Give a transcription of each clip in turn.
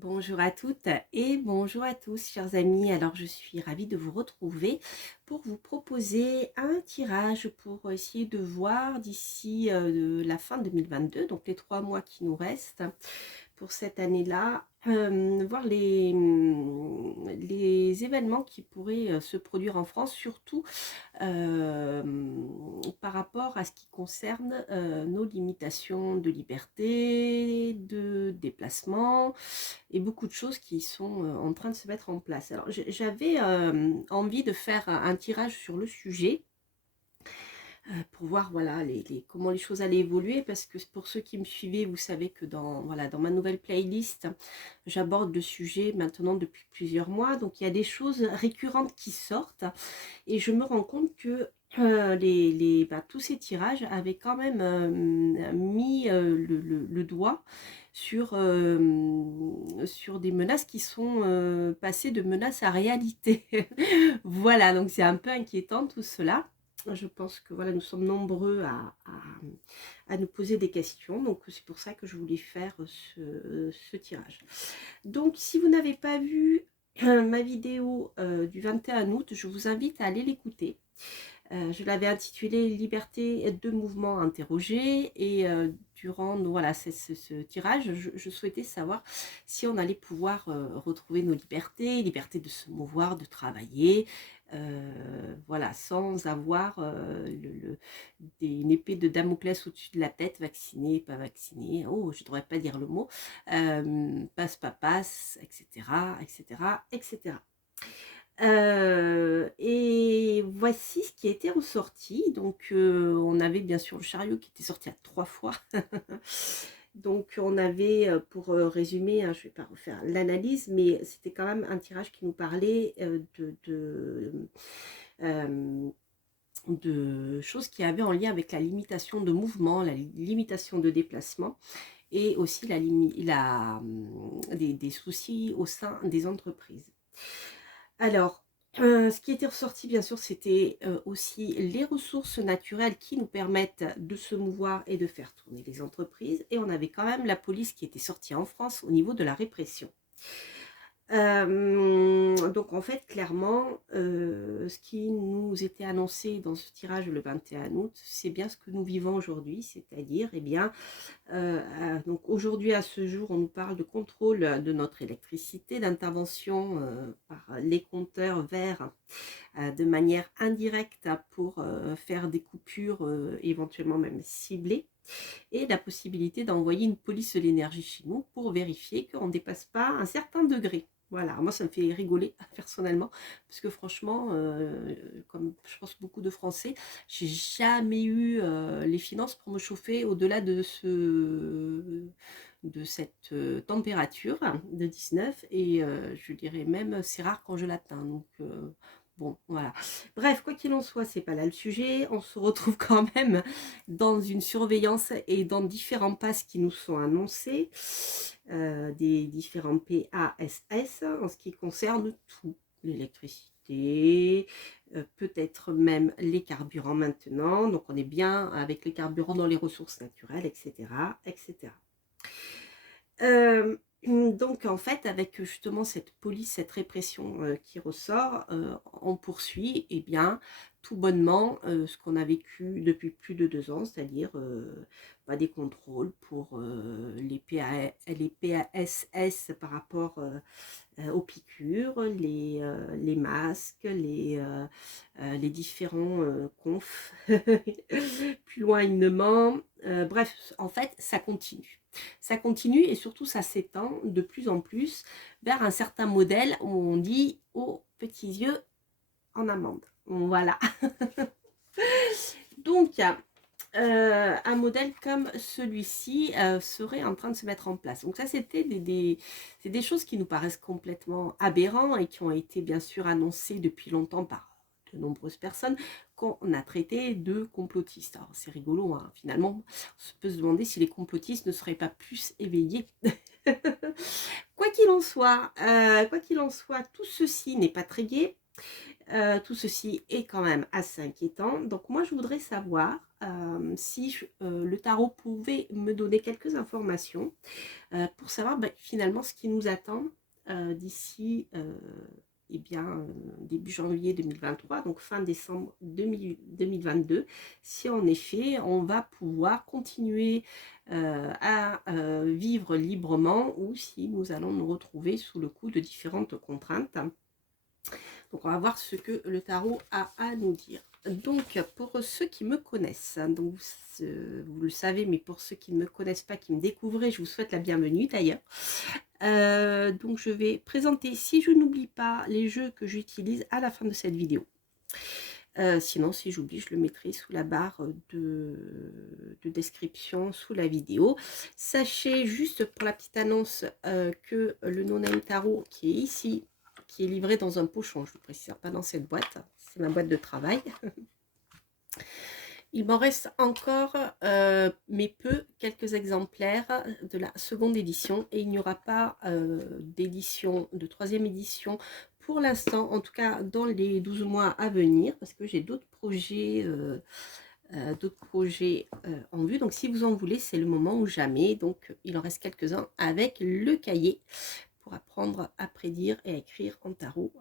Bonjour à toutes et bonjour à tous, chers amis. Alors, je suis ravie de vous retrouver pour vous proposer un tirage pour essayer de voir d'ici la fin 2022, donc les 3 mois qui nous restent pour cette année-là, voir les événements qui pourraient se produire en France, surtout euh, par rapport à ce qui concerne nos limitations de liberté, de déplacement et beaucoup de choses qui sont en train de se mettre en place. Alors j'avais envie de faire un tirage sur le sujet pour voir voilà, comment les choses allaient évoluer, parce que pour ceux qui me suivaient, vous savez que voilà, dans ma nouvelle playlist, j'aborde le sujet maintenant depuis plusieurs mois, donc il y a des choses récurrentes qui sortent, et je me rends compte que tous ces tirages avaient quand même mis le doigt sur des menaces qui sont passées de menaces à réalité. Voilà, donc c'est un peu inquiétant tout cela. Je pense que voilà, nous sommes nombreux à nous poser des questions, donc c'est pour ça que je voulais faire ce tirage. Donc si vous n'avez pas vu ma vidéo du 21 août, je vous invite à aller l'écouter. Je l'avais intitulé Liberté de mouvement interrogé, et durant voilà, ce tirage, je souhaitais savoir si on allait pouvoir retrouver nos libertés, liberté de se mouvoir, de travailler, voilà, sans avoir une épée de Damoclès au-dessus de la tête, vacciné, pas vacciné, oh, je ne devrais pas dire le mot, passe, pas passe, etc., etc., etc. Et voici ce qui a été ressorti. Donc, on avait bien sûr le chariot qui était sorti à 3 fois. Donc, on avait, pour résumer, hein, je ne vais pas refaire l'analyse, mais c'était quand même un tirage qui nous parlait euh, de choses qui avaient en lien avec la limitation de mouvement, la limitation de déplacement, et aussi des soucis au sein des entreprises. Alors, ce qui était ressorti, bien sûr, c'était aussi les ressources naturelles qui nous permettent de se mouvoir et de faire tourner les entreprises. Et on avait quand même la police qui était sortie en France au niveau de la répression. Donc en fait, clairement, ce qui nous était annoncé dans ce tirage le 21 août, c'est bien ce que nous vivons aujourd'hui, c'est-à-dire, eh bien, donc aujourd'hui, à ce jour, on nous parle de contrôle de notre électricité, d'intervention par les compteurs verts de manière indirecte pour faire des coupures éventuellement même ciblées, et la possibilité d'envoyer une police de l'énergie chez nous pour vérifier qu'on ne dépasse pas un certain degré. Voilà, moi ça me fait rigoler personnellement, parce que franchement, comme je pense beaucoup de Français, j'ai jamais eu les finances pour me chauffer au-delà de cette température de 19, et je dirais même c'est rare quand je l'atteins. Donc bon, voilà. Bref, quoi qu'il en soit, c'est pas là le sujet. On se retrouve quand même dans une surveillance et dans différents passes qui nous sont annoncés, des différents PASS en ce qui concerne tout, l'électricité, peut-être même les carburants maintenant. Donc on est bien avec les carburants dans les ressources naturelles, etc., etc. Donc en fait, avec justement cette police, cette répression qui ressort, on poursuit, eh bien, tout bonnement ce qu'on a vécu depuis plus de 2 ans, c'est-à-dire des contrôles pour les PASS par rapport aux piqûres, les masques, les différents confs plus loignement. Bref, en fait, ça continue. Ça continue, et surtout ça s'étend de plus en plus vers un certain modèle où on dit aux petits yeux en amande. Voilà. Donc, un modèle comme celui-ci serait en train de se mettre en place. Donc ça, c'est des choses qui nous paraissent complètement aberrantes et qui ont été bien sûr annoncées depuis longtemps par de nombreuses personnes qu'on a traité de complotistes. Alors c'est rigolo, hein, finalement, on peut se demander si les complotistes ne seraient pas plus éveillés. Quoi qu'il en soit, tout ceci n'est pas très gai. tout ceci est quand même assez inquiétant. Donc moi, je voudrais savoir si le tarot pouvait me donner quelques informations pour savoir finalement ce qui nous attend d'ici eh bien, début janvier 2023, donc fin décembre 2022, si en effet on va pouvoir continuer à vivre librement ou si nous allons nous retrouver sous le coup de différentes contraintes. Donc on va voir ce que le tarot a à nous dire. Donc pour ceux qui me connaissent, donc vous le savez, mais pour ceux qui ne me connaissent pas, qui me découvrent, je vous souhaite la bienvenue d'ailleurs. Donc je vais présenter, si je n'oublie pas, les jeux que j'utilise à la fin de cette vidéo. Sinon, si j'oublie, je le mettrai sous la barre de description sous la vidéo. Sachez juste pour la petite annonce que le No Name Tarot qui est ici, qui est livré dans un pochon, je ne vous précise pas dans cette boîte, c'est ma boîte de travail. Il m'en reste encore, mais peu, quelques exemplaires de la seconde édition et il n'y aura pas d'édition, de troisième édition pour l'instant, en tout cas dans les 12 mois à venir, parce que j'ai d'autres projets, en vue. Donc si vous en voulez, c'est le moment ou jamais. Donc il en reste quelques-uns avec le cahier pour apprendre à prédire et à écrire en tarot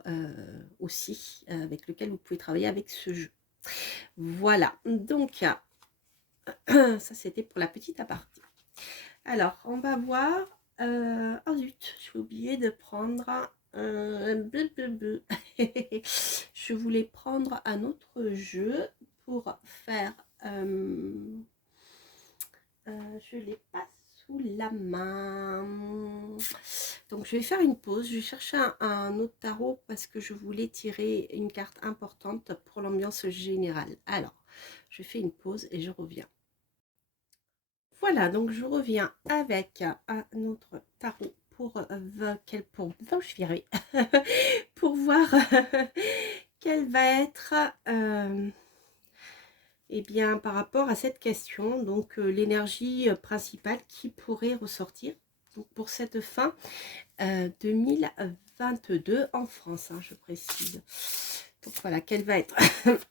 aussi, avec lequel vous pouvez travailler avec ce jeu. Voilà, donc ça c'était pour la petite aparté. Alors, on va voir. Oh zut, j'ai oublié de prendre je voulais prendre un autre jeu pour faire. Je l'ai pas sous la main. Donc je vais faire une pause. Je vais chercher un autre tarot parce que je voulais tirer une carte importante pour l'ambiance générale. Alors, je fais une pause et je reviens. Voilà, donc je reviens avec un autre tarot pour pour voir quelle va être eh bien par rapport à cette question, donc l'énergie principale qui pourrait ressortir donc, pour cette fin 2022 en France, hein, je précise. Donc voilà, quelle va être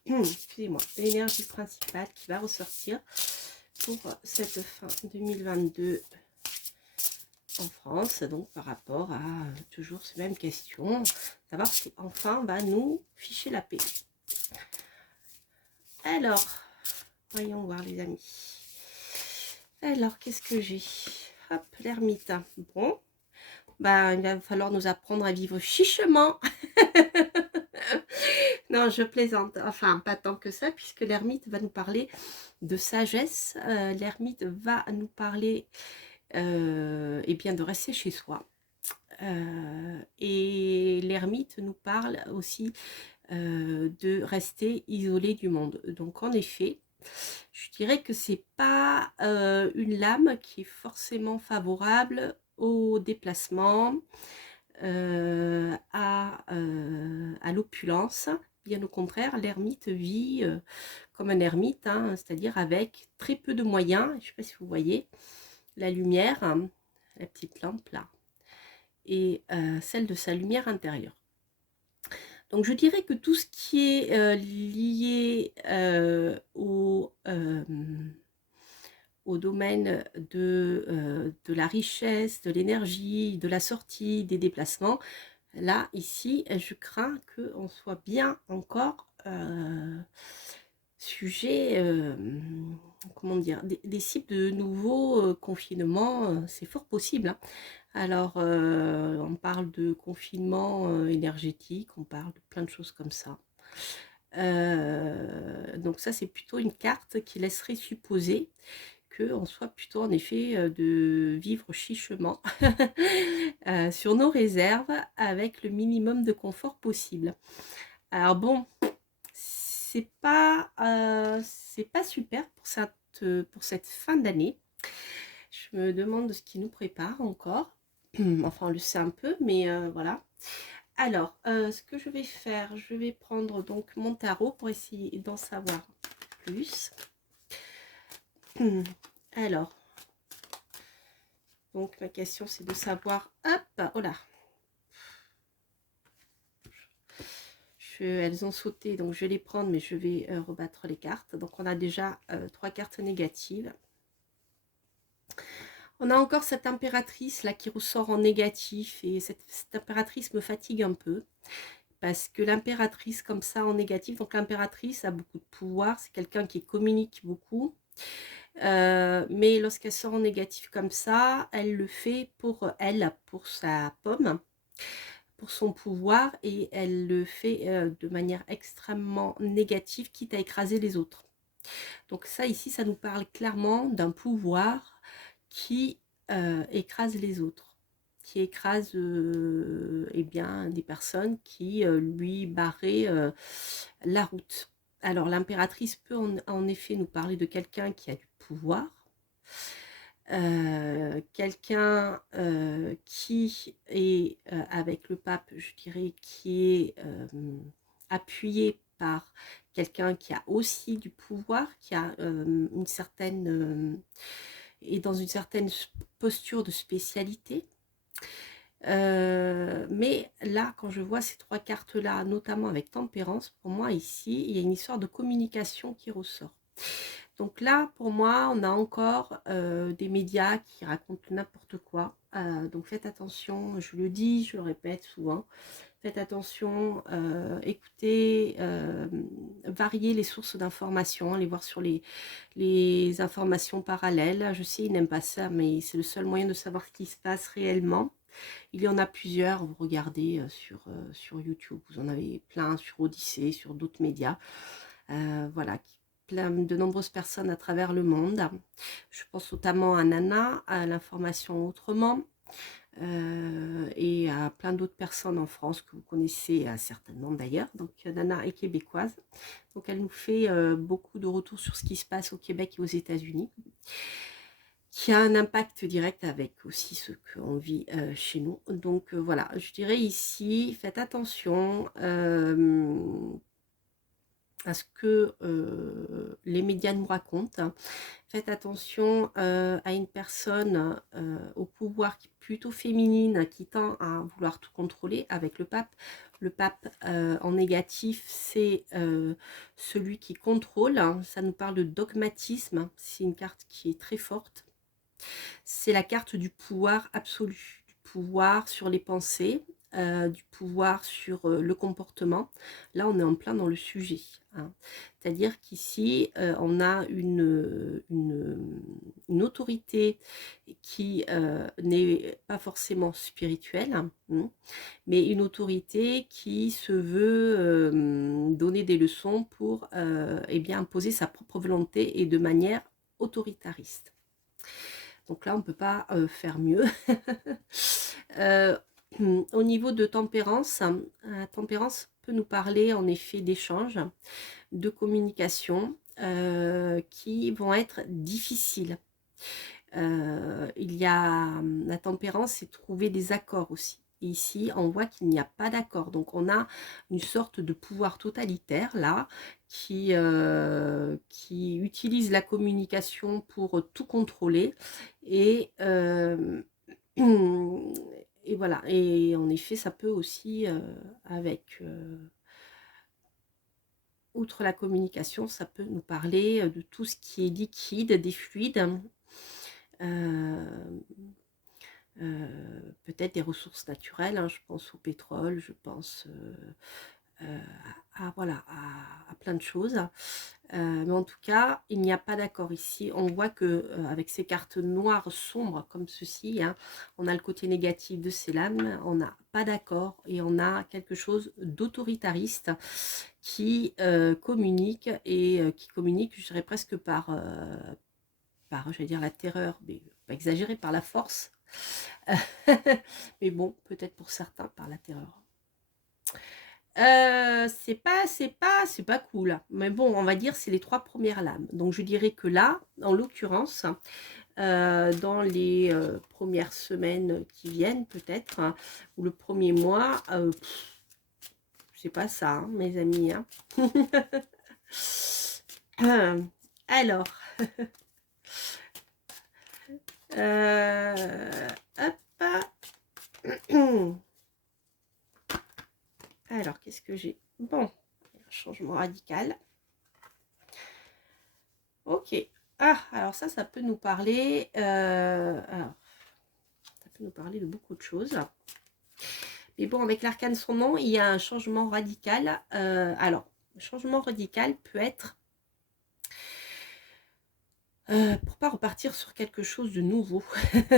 excusez-moi, l'énergie principale qui va ressortir pour cette fin 2022 en France, donc par rapport à toujours ces mêmes questions, savoir si enfin va nous ficher la paix. Alors, voyons voir les amis. Alors, qu'est-ce que j'ai? Hop, l'ermite. Bon, bah, il va falloir nous apprendre à vivre chichement. Non, je plaisante. Enfin, pas tant que ça, puisque l'ermite va nous parler de sagesse. L'ermite va nous parler eh bien, de rester chez soi. Et l'ermite nous parle aussi de rester isolé du monde. Donc, en effet, je dirais que c'est pas une lame qui est forcément favorable au déplacement, à l'opulence. Bien au contraire, l'ermite vit comme un ermite, hein, c'est-à-dire avec très peu de moyens. Je ne sais pas si vous voyez la lumière, hein, la petite lampe là, et celle de sa lumière intérieure. Donc je dirais que tout ce qui est lié au domaine de la richesse, de l'énergie, de la sortie, des déplacements, là, ici, je crains qu'on soit bien encore sujet, comment dire, des cibles de nouveaux confinements, c'est fort possible, hein. Alors, on parle de confinement énergétique, on parle de plein de choses comme ça. Donc ça, c'est plutôt une carte qui laisserait supposer qu'on soit plutôt en effet de vivre chichement sur nos réserves avec le minimum de confort possible. Alors bon, c'est pas super pour cette fin d'année. Je me demande ce qui nous prépare encore. Enfin, on le sait un peu, mais voilà. Alors, ce que je vais faire, je vais prendre donc mon tarot pour essayer d'en savoir plus. Alors, donc ma question c'est de savoir, hop, oh là, elles ont sauté, donc je vais les prendre, mais je vais rebattre les cartes. Donc on a déjà 3 cartes négatives. On a encore cette impératrice là qui ressort en négatif, et cette impératrice me fatigue un peu. Parce que l'impératrice comme ça en négatif, donc l'impératrice a beaucoup de pouvoir, c'est quelqu'un qui communique beaucoup. Mais lorsqu'elle sort en négatif comme ça, elle le fait pour elle, pour sa pomme, pour son pouvoir, et elle le fait de manière extrêmement négative, quitte à écraser les autres. Donc ça ici, ça nous parle clairement d'un pouvoir qui écrase les autres, qui écrase eh bien, des personnes qui lui barraient la route. Alors l'impératrice peut en effet nous parler de quelqu'un qui a du pouvoir, quelqu'un qui est avec le pape, je dirais, qui est appuyé par quelqu'un qui a aussi du pouvoir, qui a une certaine et dans une certaine posture de spécialité. Mais là, quand je vois ces 3 cartes-là, notamment avec tempérance, pour moi ici, il y a une histoire de communication qui ressort. Donc là, pour moi, on a encore des médias qui racontent n'importe quoi. Donc faites attention, je le dis, je le répète souvent. Faites attention, écoutez, variez les sources d'informations, allez voir sur les informations parallèles. Je sais, ils n'aiment pas ça, mais c'est le seul moyen de savoir ce qui se passe réellement. Il y en a plusieurs, vous regardez sur YouTube, vous en avez plein sur Odyssée, sur d'autres médias. Voilà, plein de nombreuses personnes à travers le monde. Je pense notamment à Nana, à l'information autrement. Et à plein d'autres personnes en France que vous connaissez certainement d'ailleurs. Donc Nana est québécoise, donc elle nous fait beaucoup de retours sur ce qui se passe au Québec et aux États-Unis, qui a un impact direct avec aussi ce qu'on vit chez nous. Donc voilà, je dirais ici, faites attention à ce que les médias nous racontent. Faites attention à une personne au pouvoir qui est plutôt féminine, qui tend à vouloir tout contrôler avec le pape. Le pape en négatif, c'est celui qui contrôle. Ça nous parle de dogmatisme. C'est une carte qui est très forte. C'est la carte du pouvoir absolu, du pouvoir sur les pensées, du pouvoir sur le comportement. Là, on est en plein dans le sujet. Hein. C'est-à-dire qu'ici, on a une autorité qui n'est pas forcément spirituelle, hein, mais une autorité qui se veut donner des leçons pour eh bien, imposer sa propre volonté et de manière autoritariste. Donc là, on ne peut pas faire mieux. Au niveau de tempérance, tempérance peut nous parler en effet d'échanges, de communication qui vont être difficiles. Il y a la tempérance, c'est trouver des accords aussi. Et ici, on voit qu'il n'y a pas d'accord. Donc, on a une sorte de pouvoir totalitaire, là, qui utilise la communication pour tout contrôler. Et, et voilà. Et en effet, ça peut aussi, outre la communication, ça peut nous parler de tout ce qui est liquide, des fluides. Peut-être des ressources naturelles, hein, je pense au pétrole, je pense voilà, à plein de choses. Mais en tout cas, il n'y a pas d'accord ici. On voit que avec ces cartes noires sombres comme ceci, hein, on a le côté négatif de ces lames, on n'a pas d'accord et on a quelque chose d'autoritariste qui communique et qui communique, je dirais presque par je vais dire la terreur, mais pas exagérer, par la force. Mais bon, peut-être pour certains par la terreur. C'est pas cool. Mais bon, on va dire c'est les 3 premières lames. Donc je dirais que là, en l'occurrence, dans les premières semaines qui viennent peut-être, hein, ou le premier mois, c'est pas ça, hein, mes amis. Hein. Alors, hop. Alors, qu'est-ce que j'ai? Bon, un changement radical. Ok. Ah, alors ça peut nous parler... alors, ça peut nous parler de beaucoup de choses. Mais bon, avec l'arcane son nom, il y a un changement radical. Alors, le changement radical peut être pour pas repartir sur quelque chose de nouveau.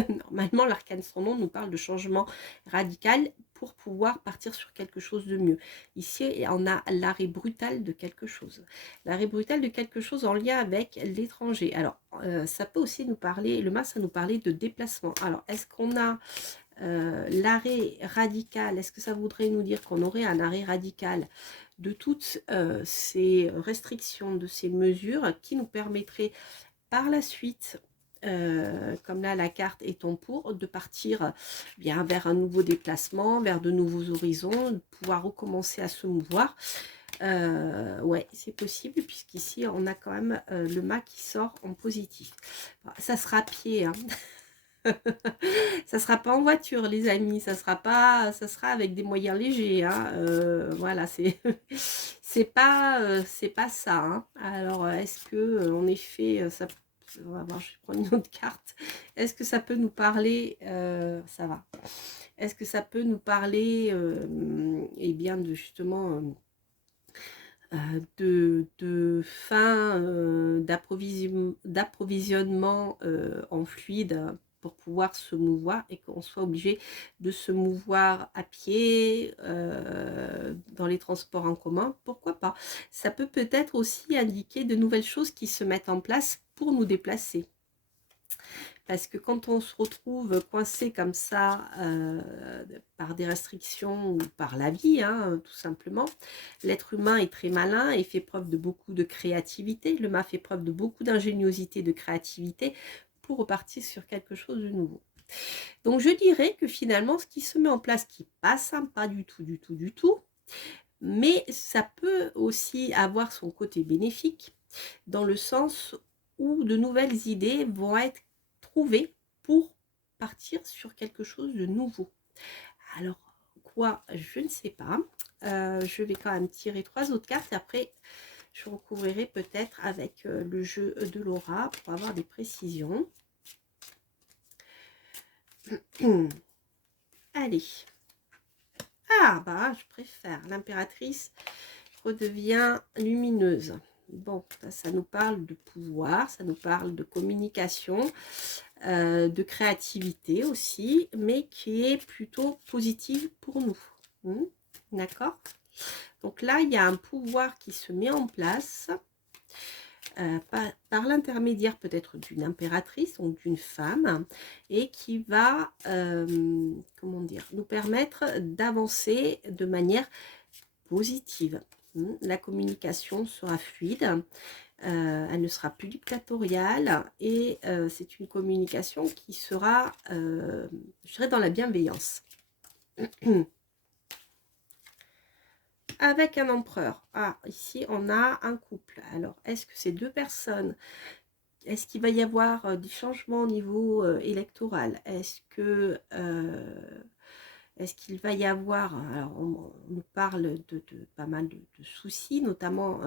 Normalement, l'arcane son nom nous parle de changement radical pour pouvoir partir sur quelque chose de mieux. Ici, on a l'arrêt brutal de quelque chose. L'arrêt brutal de quelque chose en lien avec l'étranger. Alors, ça peut aussi nous parler, le mas, ça nous parlait de déplacement. Alors, est-ce qu'on a l'arrêt radical? Est-ce que ça voudrait nous dire qu'on aurait un arrêt radical de toutes ces restrictions, de ces mesures qui nous permettraient par la suite, comme là la carte est en pour, de partir bien vers un nouveau déplacement, vers de nouveaux horizons, de pouvoir recommencer à se mouvoir. Ouais, c'est possible, puisqu'ici on a quand même le mât qui sort en positif. Ça sera à pied, hein. Ça sera pas en voiture, les amis, ça sera avec des moyens légers, hein. Voilà, c'est pas ça, hein. Alors est-ce que en effet ça, on va voir, je vais prendre une autre carte, est-ce que ça peut nous parler, ça va, est-ce que ça peut nous parler eh bien de justement de fin d'approvisionnement en fluide pour pouvoir se mouvoir, et qu'on soit obligé de se mouvoir à pied, dans les transports en commun, pourquoi pas. Ça peut peut-être aussi indiquer de nouvelles choses qui se mettent en place pour nous déplacer. Parce que quand on se retrouve coincé comme ça par des restrictions ou par la vie, hein, tout simplement, l'être humain est très malin et fait preuve de beaucoup de créativité. Le mât fait preuve de beaucoup d'ingéniosité, de créativité pour repartir sur quelque chose de nouveau. Donc je dirais que finalement, ce qui se met en place, qui n'est pas sympa du tout, mais ça peut aussi avoir son côté bénéfique, dans le sens où de nouvelles idées vont être trouvées pour partir sur quelque chose de nouveau. Alors, quoi, je ne sais pas. Je vais quand même tirer 3 autres cartes et après, je recouvrirai peut-être avec le jeu de Laura pour avoir des précisions. Allez. Ah, bah, je préfère. L'impératrice redevient lumineuse. Bon, ça nous parle de pouvoir, ça nous parle de communication, de créativité aussi, mais qui est plutôt positive pour nous. D'accord? Donc là, il y a un pouvoir qui se met en place par l'intermédiaire peut-être d'une impératrice, donc d'une femme, et qui va, comment dire, nous permettre d'avancer de manière positive. La communication sera fluide, elle ne sera plus dictatoriale, et c'est une communication qui sera, je dirais, dans la bienveillance. Avec un empereur. Ah, ici, on a un couple. Alors, est-ce que ces deux personnes, est-ce qu'il va y avoir des changements au niveau électoral? Est-ce qu'il va y avoir, alors on nous parle de pas mal de soucis, notamment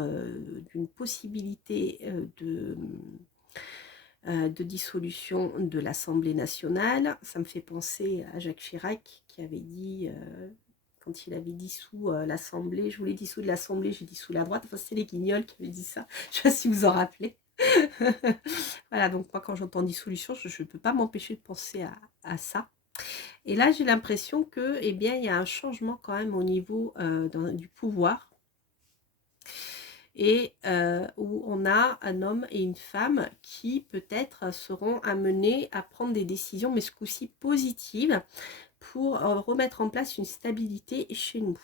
d'une possibilité de dissolution de l'Assemblée nationale. Ça me fait penser à Jacques Chirac qui avait dit, quand il avait dissous l'Assemblée, je voulais dissoudre l'Assemblée, j'ai dissous la droite. Enfin, c'est les Guignols qui avaient dit ça. Je ne sais pas si vous en rappelez. Voilà, donc moi quand j'entends dissolution, je ne peux pas m'empêcher de penser à ça. Et là, j'ai l'impression que, eh bien, il y a un changement quand même au niveau du pouvoir. Et où on a un homme et une femme qui peut-être seront amenés à prendre des décisions, mais ce coup-ci positives, pour remettre en place une stabilité chez nous.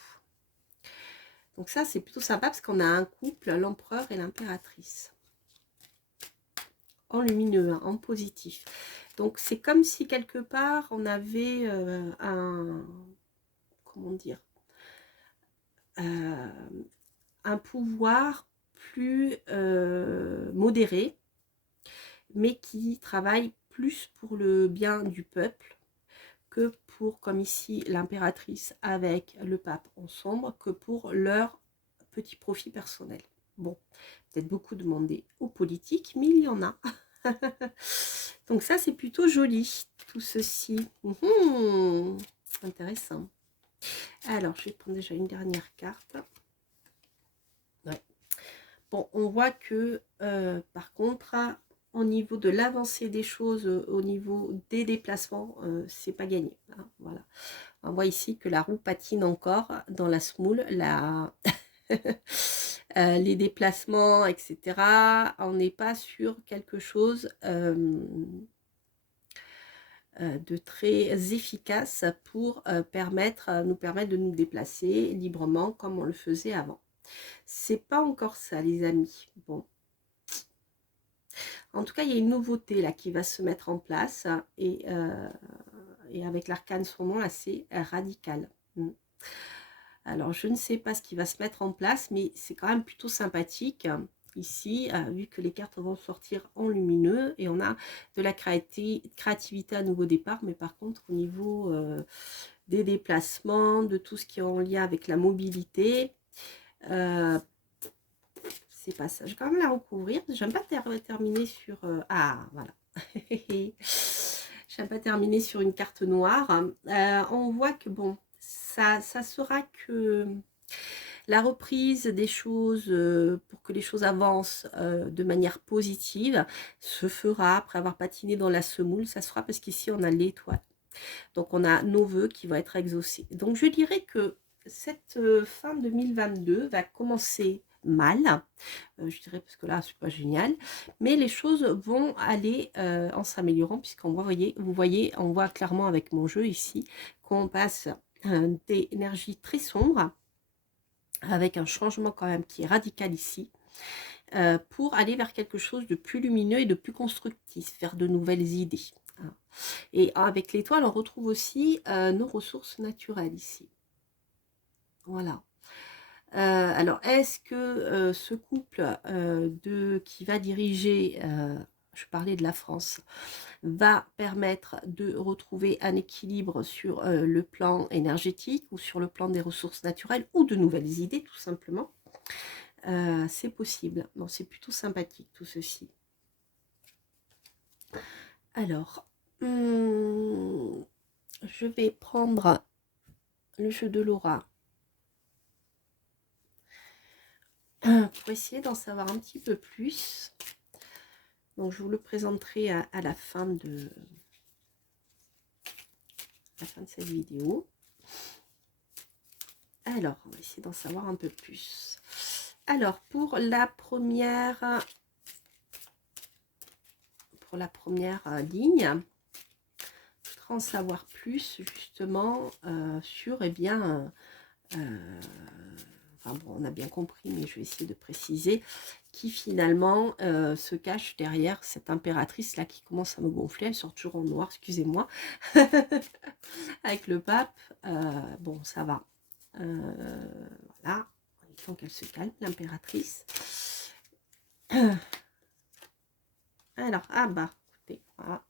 Donc ça, c'est plutôt sympa parce qu'on a un couple, l'empereur et l'impératrice. En lumineux, hein, en positif. Donc c'est comme si quelque part on avait comment dire, un pouvoir plus modéré, mais qui travaille plus pour le bien du peuple, que pour, comme ici, l'impératrice avec le pape en sombre, que pour leur petit profit personnel. Bon, peut-être beaucoup demandé aux politiques, mais il y en a. Donc ça, c'est plutôt joli, tout ceci. Intéressant. Alors, je vais prendre déjà une dernière carte. Ouais. Bon, on voit que, par contre, au niveau de l'avancée des choses, au niveau des déplacements, c'est pas gagné. Hein, voilà. On voit ici que la roue patine encore dans la semoule, les déplacements, etc. On n'est pas sur quelque chose de très efficace pour nous permettre de nous déplacer librement comme on le faisait avant. C'est pas encore ça, les amis. Bon. En tout cas, il y a une nouveauté là qui va se mettre en place et avec l'arcane son nom, là, c'est radical. Alors, je ne sais pas ce qui va se mettre en place, mais c'est quand même plutôt sympathique. Ici, vu que les cartes vont sortir en lumineux et on a de la créativité à nouveau départ, mais par contre au niveau des déplacements, de tout ce qui est en lien avec la mobilité, c'est pas ça. Je vais quand même la recouvrir. J'aime pas terminer sur... ah, voilà. J'aime pas terminer sur une carte noire. On voit que bon, ça sera que la reprise des choses pour que les choses avancent de manière positive se fera après avoir patiné dans la semoule. Ça se fera parce qu'ici on a l'étoile. Donc on a nos vœux qui vont être exaucés. Donc je dirais que cette fin 2022 va commencer mal, je dirais parce que là c'est pas génial, mais les choses vont aller en s'améliorant puisqu'on voit, vous voyez, on voit clairement avec mon jeu ici qu'on passe des énergies très sombres avec un changement quand même qui est radical ici, pour aller vers quelque chose de plus lumineux et de plus constructif, vers de nouvelles idées. Et avec l'étoile, on retrouve aussi nos ressources naturelles ici. Voilà. Alors, est-ce que ce couple qui va diriger, je parlais de la France, va permettre de retrouver un équilibre sur le plan énergétique ou sur le plan des ressources naturelles ou de nouvelles idées, tout simplement? C'est possible. Bon, c'est plutôt sympathique tout ceci. Alors, je vais prendre le jeu de Laura pour essayer d'en savoir un petit peu plus. Donc, je vous le présenterai à la fin de cette vidéo. Alors, on va essayer d'en savoir un peu plus. Alors, pour la première ligne, je voudrais en savoir plus justement sur, eh bien, enfin bon, on a bien compris, mais je vais essayer de préciser, qui finalement se cache derrière cette impératrice là qui commence à me gonfler. Elle sort toujours en noir, excusez-moi, avec le pape. Bon, ça va. Voilà, il faut qu'elle se calme, l'impératrice. Alors, ah bah, écoutez, voilà.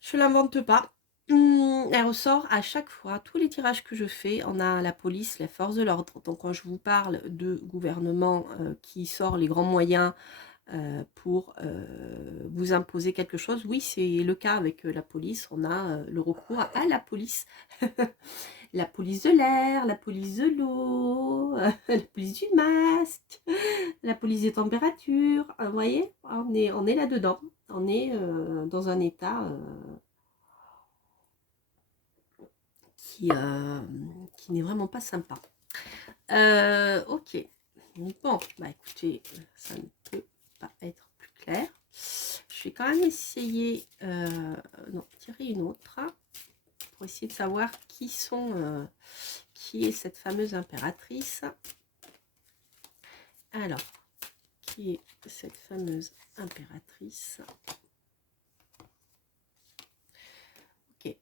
Je ne l'invente pas. Elle ressort à chaque fois, tous les tirages que je fais, on a la police, les forces de l'ordre. Donc quand je vous parle de gouvernement qui sort les grands moyens pour vous imposer quelque chose, oui, c'est le cas avec la police. On a le recours à la police. La police de l'air, la police de l'eau, la police du masque, la police des températures. Vous voyez, on est là-dedans. On est dans un état qui n'est vraiment pas sympa. Ok. Bon, bah écoutez, ça ne peut pas être plus clair. Je vais quand même essayer, non, tirer une autre pour essayer de savoir qui est cette fameuse impératrice. Alors, qui est cette fameuse impératrice? Ok.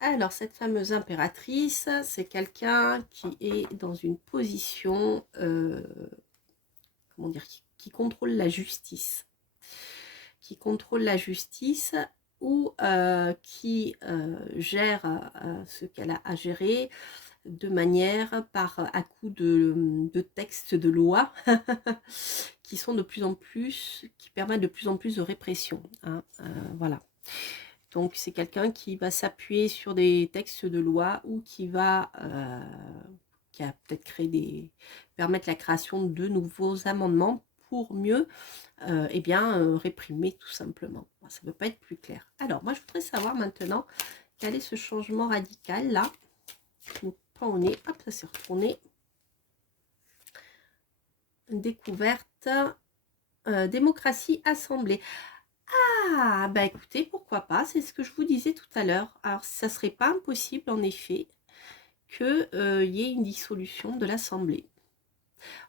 Alors, cette fameuse impératrice, c'est quelqu'un qui est dans une position, comment dire, qui contrôle la justice. Qui contrôle la justice ou qui gère ce qu'elle a à gérer de manière à coup de textes de loi qui sont de plus en plus, qui permettent de plus en plus de répression, hein, voilà. Donc c'est quelqu'un qui va s'appuyer sur des textes de loi ou qui va qui a peut-être permettre la création de nouveaux amendements pour mieux eh bien, réprimer tout simplement. Ça ne peut pas être plus clair. Alors, moi, je voudrais savoir maintenant quel est ce changement radical là. Je me prends au nez. Hop, ça s'est retourné. Découverte. Démocratie assemblée. Ah, bah écoutez, pourquoi pas. C'est ce que je vous disais tout à l'heure. Alors, ça serait pas impossible, en effet, qu'il y ait une dissolution de l'Assemblée.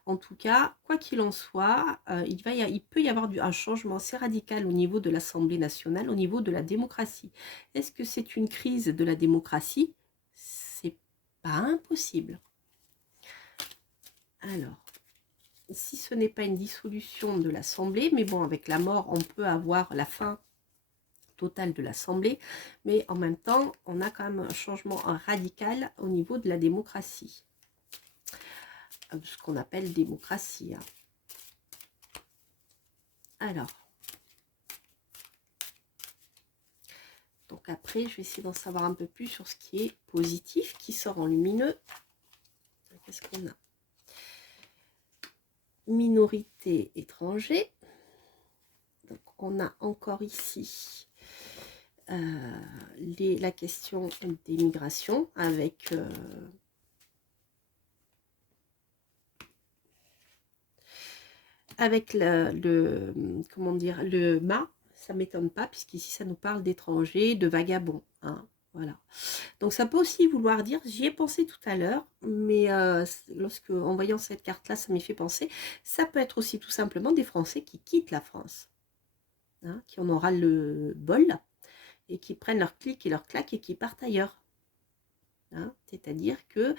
En tout cas, quoi qu'il en soit, il peut y avoir un changement assez radical au niveau de l'Assemblée nationale, au niveau de la démocratie. Est-ce que c'est une crise de la démocratie? C'est pas impossible. Alors, si ce n'est pas une dissolution de l'Assemblée, mais bon, avec la mort, on peut avoir la fin totale de l'Assemblée, mais en même temps, on a quand même un changement radical au niveau de la démocratie. Ce qu'on appelle démocratie, hein. Alors, donc après, je vais essayer d'en savoir un peu plus sur ce qui est positif, qui sort en lumineux. Qu'est-ce qu'on a? Minorité étranger. Donc on a encore ici la question des migrations avec comment dire, le mât. Ça ne m'étonne pas, puisqu'ici ça nous parle d'étrangers, de vagabonds, hein, voilà. Donc ça peut aussi vouloir dire, j'y ai pensé tout à l'heure, mais en voyant cette carte-là, ça m'y fait penser, ça peut être aussi tout simplement des Français qui quittent la France, hein, qui en aura le bol, et qui prennent leur clic et leur claque et qui partent ailleurs. Hein, c'est-à-dire que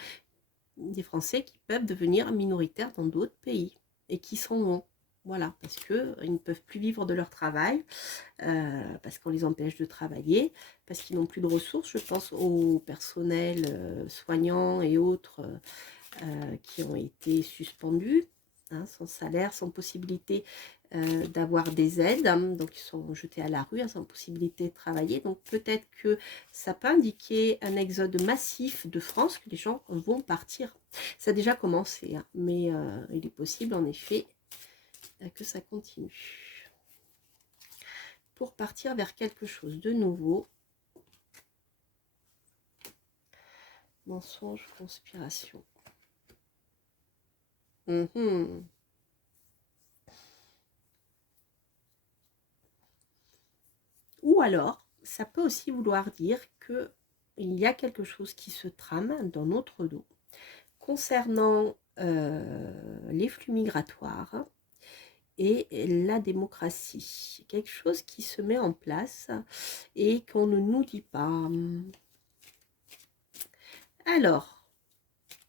des Français qui peuvent devenir minoritaires dans d'autres pays, et qui s'en vont. Voilà, parce qu'ils ne peuvent plus vivre de leur travail, parce qu'on les empêche de travailler, parce qu'ils n'ont plus de ressources. Je pense au personnel soignant et autres qui ont été suspendus, hein, sans salaire, sans possibilité d'avoir des aides, hein, donc ils sont jetés à la rue, hein, sans possibilité de travailler. Donc peut-être que ça peut indiquer un exode massif de France, que les gens vont partir. Ça a déjà commencé, hein, mais il est possible en effet que ça continue. Pour partir vers quelque chose de nouveau. Mensonge, conspiration. Ou alors, ça peut aussi vouloir dire que il y a quelque chose qui se trame dans notre dos concernant les flux migratoires et la démocratie. Quelque chose qui se met en place et qu'on ne nous dit pas. Alors,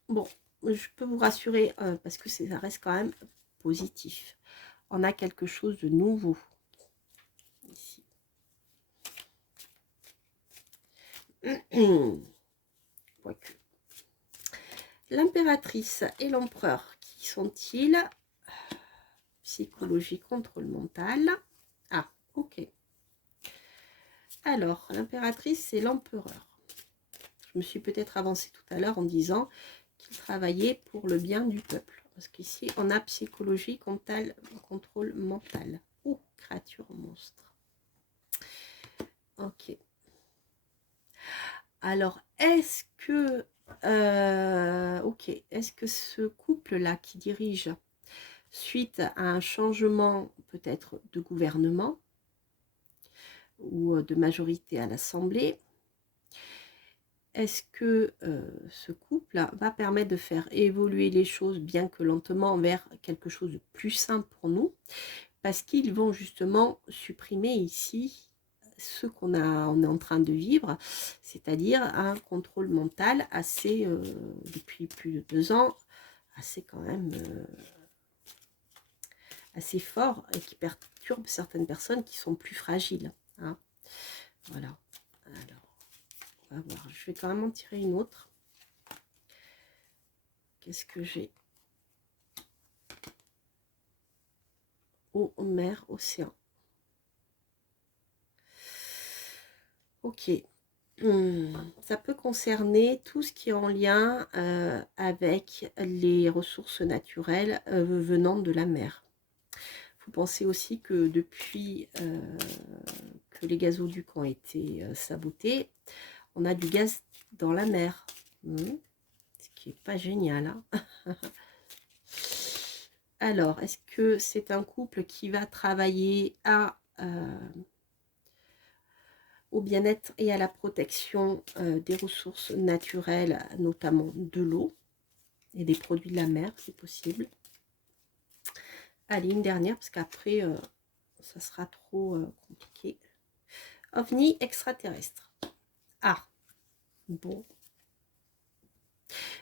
bon, je peux vous rassurer parce que ça reste quand même positif. On a quelque chose de nouveau ici. Quoique. L'impératrice et l'empereur, qui sont-ils? Psychologie, contrôle mental. Ah, ok. Alors, l'impératrice et l'empereur. Je me suis peut-être avancée tout à l'heure en disant qu'il travaillait pour le bien du peuple. Parce qu'ici, on a psychologie, contrôle mental. Oh, créature monstre. Ok. Alors, est-ce que... ok. Est-ce que ce couple-là qui dirige suite à un changement peut-être de gouvernement ou de majorité à l'Assemblée, est-ce que ce couple va permettre de faire évoluer les choses, bien que lentement, vers quelque chose de plus simple pour nous, parce qu'ils vont justement supprimer ici ce on est en train de vivre, c'est-à-dire un contrôle mental assez, depuis plus de 2 ans, assez quand même assez fort et qui perturbe certaines personnes qui sont plus fragiles, hein. Voilà. Alors, on va voir. Je vais quand même en tirer une autre. Qu'est-ce que j'ai? Eau, mer, océan. Ok. Ça peut concerner tout ce qui est en lien avec les ressources naturelles venant de la mer. Il faut penser aussi que depuis que les gazoducs ont été sabotés, on a du gaz dans la mer. Ce qui n'est pas génial. Hein. Alors, est-ce que c'est un couple qui va travailler au bien-être et à la protection des ressources naturelles, notamment de l'eau et des produits de la mer, c'est possible. Allez, une dernière, parce qu'après, ça sera trop compliqué. OVNI extraterrestre. Ah, bon.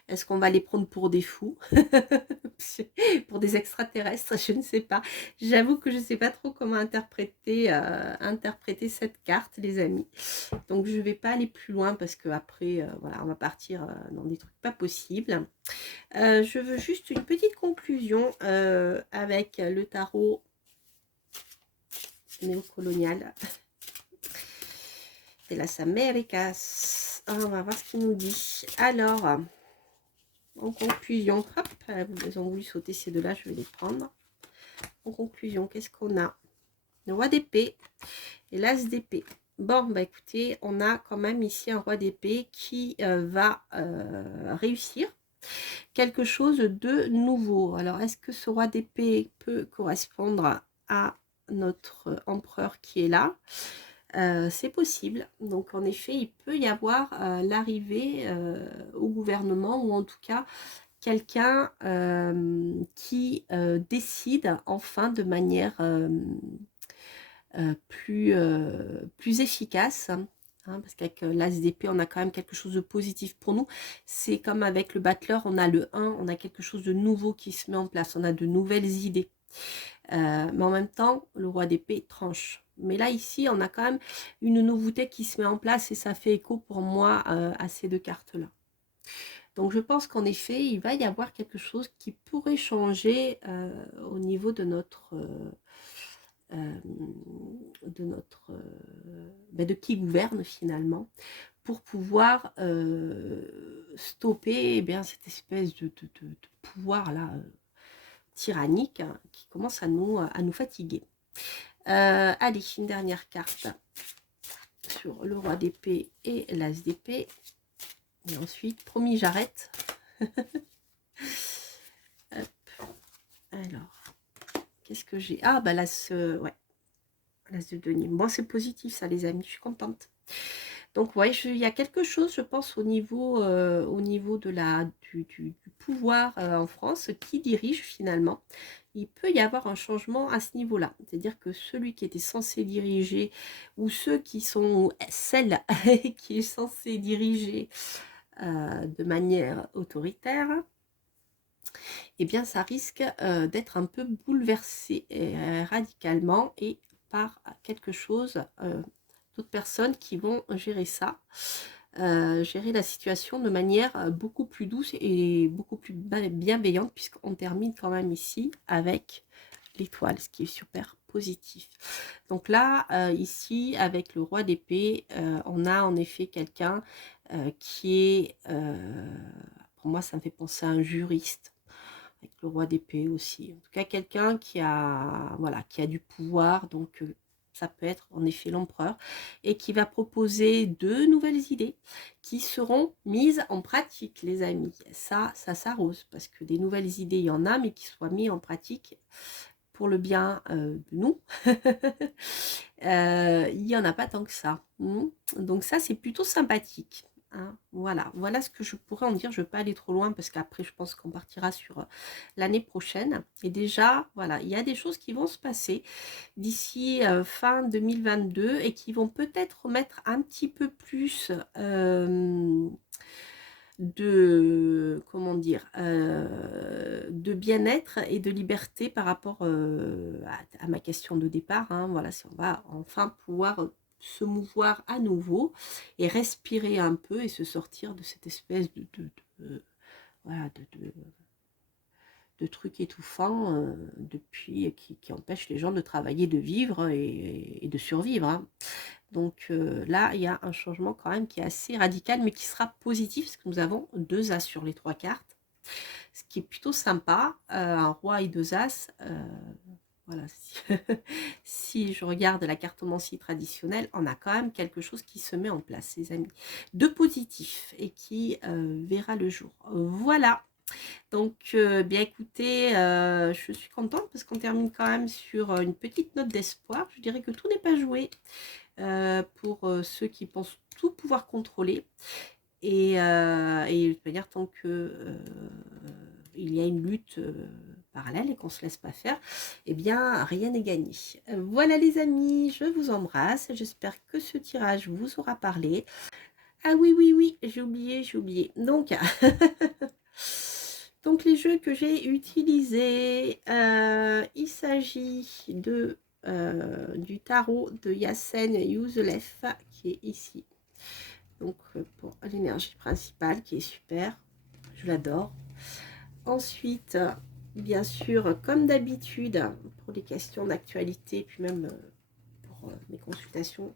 Est-ce qu'on va les prendre pour des fous? Pour des extraterrestres? Je ne sais pas. J'avoue que je ne sais pas trop comment interpréter cette carte, les amis. Donc, je ne vais pas aller plus loin parce qu'après, voilà, on va partir dans des trucs pas possibles. Je veux juste une petite conclusion avec le tarot néocolonial de las Américas. On va voir ce qu'il nous dit. Alors, en conclusion, hop, ils ont voulu sauter ces deux-là, je vais les prendre. En conclusion, qu'est-ce qu'on a? Le roi d'épée et l'as d'épée. Bon, bah écoutez, on a quand même ici un roi d'épée qui va réussir quelque chose de nouveau. Alors, est-ce que ce roi d'épée peut correspondre à notre empereur qui est là? C'est possible. Donc, en effet, il peut y avoir l'arrivée au gouvernement, ou en tout cas, quelqu'un qui décide enfin de manière plus efficace. Hein, parce qu'avec l'as d'épée, on a quand même quelque chose de positif pour nous. C'est comme avec le battleur, on a le 1, on a quelque chose de nouveau qui se met en place, on a de nouvelles idées. Mais en même temps, le roi d'épée tranche. Mais là, ici, on a quand même une nouveauté qui se met en place et ça fait écho pour moi à ces deux cartes-là. Donc, je pense qu'en effet, il va y avoir quelque chose qui pourrait changer au niveau de de qui gouverne finalement, pour pouvoir stopper cette espèce de pouvoir là tyrannique qui commence à nous fatiguer. Allez, une dernière carte sur le roi d'épée et l'as d'épée. Et ensuite, promis, j'arrête. Alors, qu'est-ce que j'ai? Ah, bah l'as, ouais, l'as de denier. Bon, c'est positif ça, les amis, je suis contente. Donc, ouais, il y a quelque chose, je pense, au niveau du pouvoir en France qui dirige finalement. Il peut y avoir un changement à ce niveau-là. C'est-à-dire que celui qui était censé diriger, ou ceux qui sont, celle qui est censée diriger de manière autoritaire, eh bien, ça risque d'être un peu bouleversé radicalement et par quelque chose, d'autres personnes qui vont gérer ça, gérer la situation de manière beaucoup plus douce et beaucoup plus bienveillante, puisqu'on termine quand même ici avec l'étoile, ce qui est super positif. Donc là, ici, avec le roi d'épée, on a en effet quelqu'un qui est, pour moi, ça me fait penser à un juriste, avec le roi d'épée aussi. En tout cas, quelqu'un qui a, voilà, qui a du pouvoir, donc ça peut être en effet l'empereur, et qui va proposer de nouvelles idées qui seront mises en pratique, les amis. Ça s'arrose, parce que des nouvelles idées, il y en a, mais qui soient mises en pratique pour le bien de nous, il n'y en a pas tant que ça. Donc ça, c'est plutôt sympathique. Hein. Voilà ce que je pourrais en dire. Je ne vais pas aller trop loin parce qu'après, je pense qu'on partira sur l'année prochaine. Et déjà, voilà, il y a des choses qui vont se passer d'ici fin 2022 et qui vont peut-être mettre un petit peu plus de, comment dire, de bien-être et de liberté par rapport à ma question de départ. Hein. Voilà, si on va enfin pouvoir se mouvoir à nouveau et respirer un peu et se sortir de cette espèce voilà, de trucs étouffants depuis qui empêchent les gens de travailler, de vivre et de survivre. Hein. Donc là, il y a un changement quand même qui est assez radical, mais qui sera positif, parce que nous avons 2 As sur les 3 cartes, ce qui est plutôt sympa. Un roi et 2 As, voilà, si je regarde la cartomancie traditionnelle, on a quand même quelque chose qui se met en place, les amis, de positif et qui verra le jour. Voilà. Donc, bien écoutez, je suis contente parce qu'on termine quand même sur une petite note d'espoir. Je dirais que tout n'est pas joué pour ceux qui pensent tout pouvoir contrôler. Et de toute manière, tant que il y a une lutte parallèle et qu'on ne se laisse pas faire, eh bien, rien n'est gagné. Voilà les amis, je vous embrasse. J'espère que ce tirage vous aura parlé. Ah oui, oui, oui, j'ai oublié. Donc, donc les jeux que j'ai utilisés, il s'agit du tarot de Yassen Yousselef qui est ici. Donc pour l'énergie principale qui est super, je l'adore. Ensuite, bien sûr, comme d'habitude, pour les questions d'actualité, puis même pour mes consultations,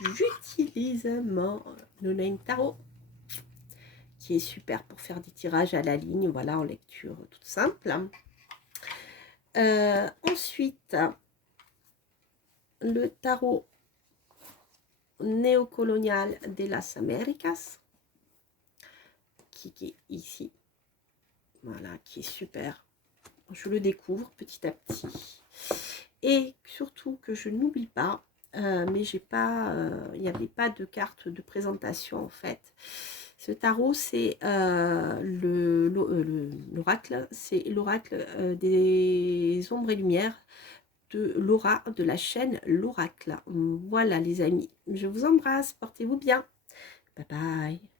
j'utilise mon No-Name Tarot, qui est super pour faire des tirages à la ligne, voilà, en lecture toute simple. Ensuite, le tarot néocolonial de las Américas, qui est ici, voilà, qui est super. Je le découvre petit à petit. Et surtout que je n'oublie pas, mais j'ai pas, il n'y avait pas de carte de présentation en fait. Ce tarot, c'est l'oracle, c'est l'oracle des ombres et lumières de Laura, de la chaîne L'Oracle. Voilà les amis, je vous embrasse, portez-vous bien. Bye bye.